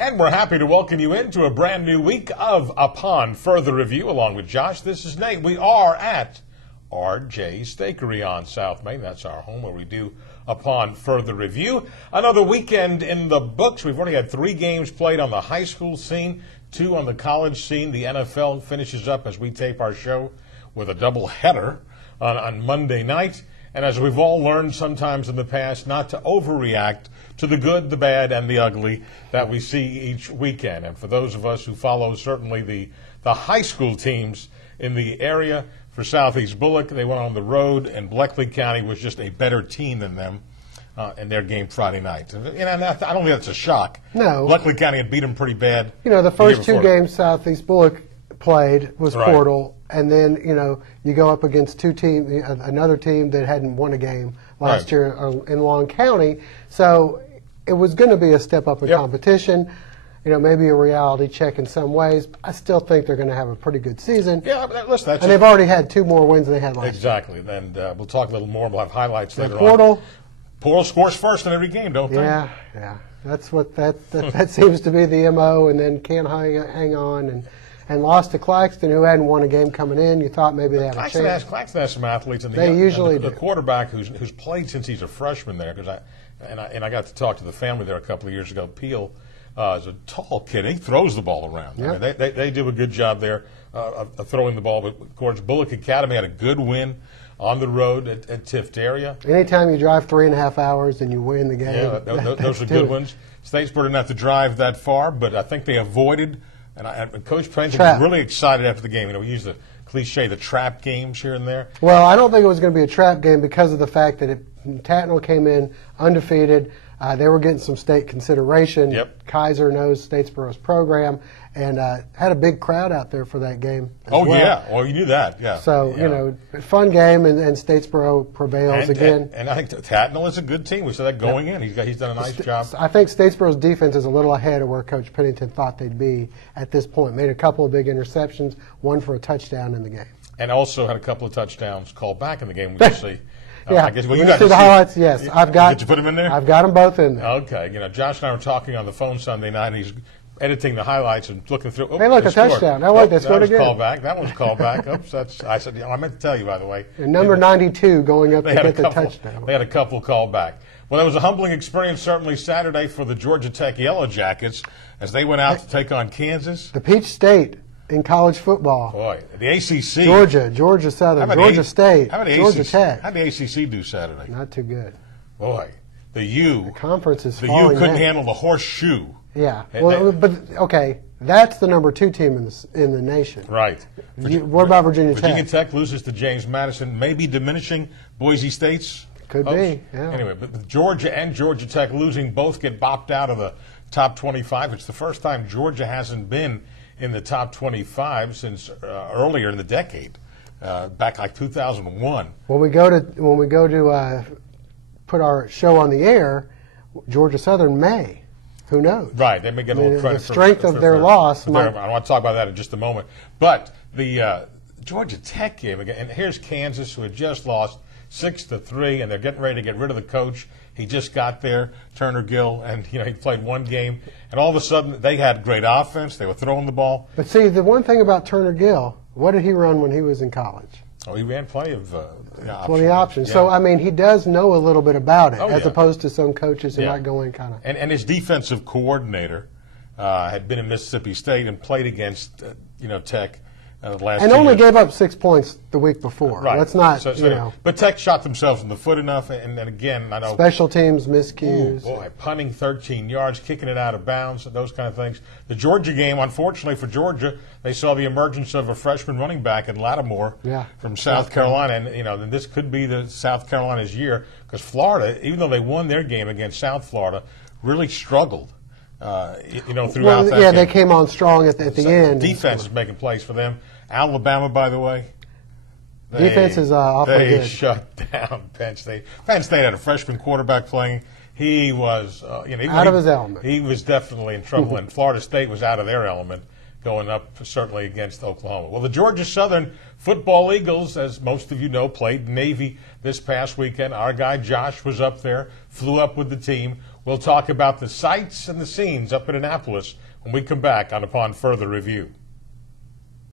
And we're happy to welcome you into a brand new week of Upon Further Review. Along with Josh, this is Nate. We are at RJ Steakery on South Main. That's our home where we do Upon Further Review. Another weekend in the books. We've already had 3 games played on the high school scene, 2 on the college scene. The NFL finishes up as we tape our show with a doubleheader on Monday night. And as we've all learned sometimes in the past, not to overreact to the good, the bad, and the ugly that we see each weekend. And for those of us who follow certainly the high school teams in the area, for Southeast Bullock, they went on the road, and Bleckley County was just a better team than them in their game Friday night. And I don't think that's a shock. No. Bleckley County had beat them pretty bad. You know, the first 2 games Southeast Bullock played was right. Portal, and then, you know, you go up against another team that hadn't won a game last right. year in Long County. So it was going to be a step up in competition. You know, maybe a reality check in some ways. I still think they're going to have a pretty good season. Yeah, listen, and they've already had 2 more wins than they had last year. Exactly. And we'll talk a little more. We'll have highlights later Portal, on. Portal scores first in every game, don't they? Yeah. That's what that seems to be the MO, and then can't hang on and lost to Claxton, who hadn't won a game coming in. You thought maybe they had a chance. Claxton has some athletes, and they usually the do. Quarterback who's played since he's a freshman there. I got to talk to the family there a couple of years ago. Peel is a tall kid. He throws the ball around. Yep. I mean, they do a good job there of throwing the ball. But of course, Bullock Academy had a good win on the road at Tift area. Anytime you drive 3.5 hours and you win the game, those are good ones. Statesboro didn't have to drive that far, but I think they avoided. And Coach Pennington was really excited after the game. You know, we use the cliche, the trap games here and there. Well, I don't think it was going to be a trap game because of the fact that Tatnall came in undefeated. They were getting some state consideration. Yep. Kaiser knows Statesboro's program and had a big crowd out there for that game. Yeah. Well, you knew that, yeah. So, you know, fun game, and Statesboro prevails again. And I think Tatnall is a good team. We said that going in. He's done a nice job. I think Statesboro's defense is a little ahead of where Coach Pennington thought they'd be at this point. Made a couple of big interceptions, one for a touchdown in the game. And also had a couple of touchdowns called back in the game. We can see. Yeah, I guess, you see the highlights. Yes, I've got. Did you put them in there? I've got them both in there. Okay, you know, Josh and I were talking on the phone Sunday night, and he's editing the highlights and looking through. Hey, look, a touchdown! Oh, wait, they scored again. That one's called back. Oops, I said, I meant to tell you, by the way. And number 92 going up to get the touchdown. They had a couple called back. Well, that was a humbling experience certainly Saturday for the Georgia Tech Yellow Jackets as they went out to take on Kansas. The Peach State in college football. Boy, the ACC. Georgia Southern, Georgia State, Georgia Tech. How did the ACC do Saturday? Not too good. Boy, the conference is falling. The U couldn't handle the horseshoe. Yeah, well, but okay, that's the number 2 team in the nation. Right. What about Virginia Tech? Virginia Tech loses to James Madison, maybe diminishing Boise State's Could hopes. Be, yeah. Anyway, but with Georgia and Georgia Tech losing, both get bopped out of the top 25. It's the first time Georgia hasn't been in the top 25 since earlier in the decade, back like 2001. When we go to put our show on the air, Georgia Southern may. Who knows? Right, they may get a little credit the strength of their loss. I want to talk about that in just a moment. But the Georgia Tech game again, and here's Kansas, who had just lost 6-3, and they're getting ready to get rid of the coach. He just got there, Turner Gill, and he played 1 game, and all of a sudden they had great offense. They were throwing the ball. But see, the one thing about Turner Gill, what did he run when he was in college? Oh, he ran plenty of options. Yeah. So, I mean, he does know a little bit about it, as opposed to some coaches who might go in kind of. And his defensive coordinator had been in Mississippi State and played against Tech last and only gave up 6 points the week before. Right. Let's not, But Tech shot themselves in the foot enough, and again, I know. Special teams miscues. Ooh, boy, punting 13 yards, kicking it out of bounds, those kind of things. The Georgia game, unfortunately for Georgia, they saw the emergence of a freshman running back in Lattimore from South Carolina, and this could be the South Carolina's year because Florida, even though they won their game against South Florida, really struggled. Throughout that game. They came on strong at the end. Defense is making plays for them. Alabama, by the way, defense is awfully good. They shut down Penn State. Penn State had a freshman quarterback playing. He was out of his element. He was definitely in trouble, and Florida State was out of their element going up certainly against Oklahoma. Well, the Georgia Southern Football Eagles, as most of you know, played Navy this past weekend. Our guy Josh was up there, flew up with the team, We'll talk about the sights and the scenes up in Annapolis when we come back on Upon Further Review.